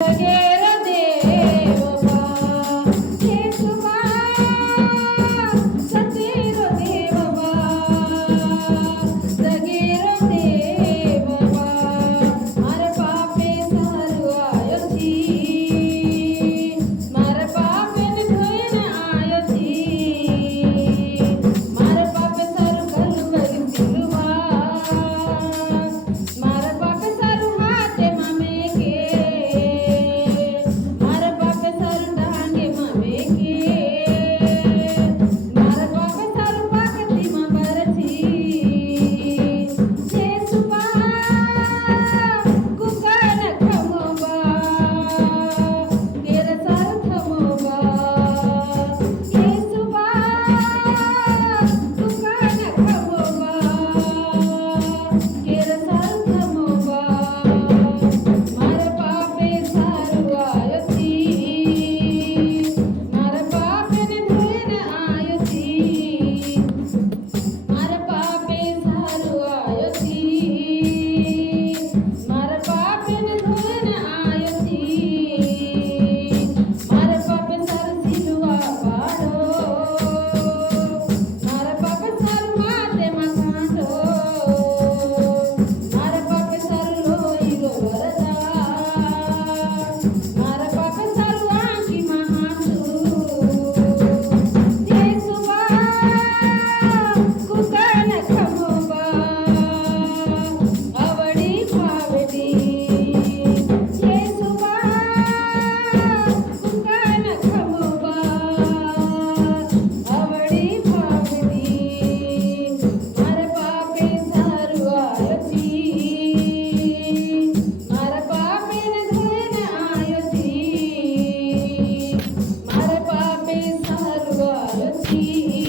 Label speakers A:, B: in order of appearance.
A: again. Thank you.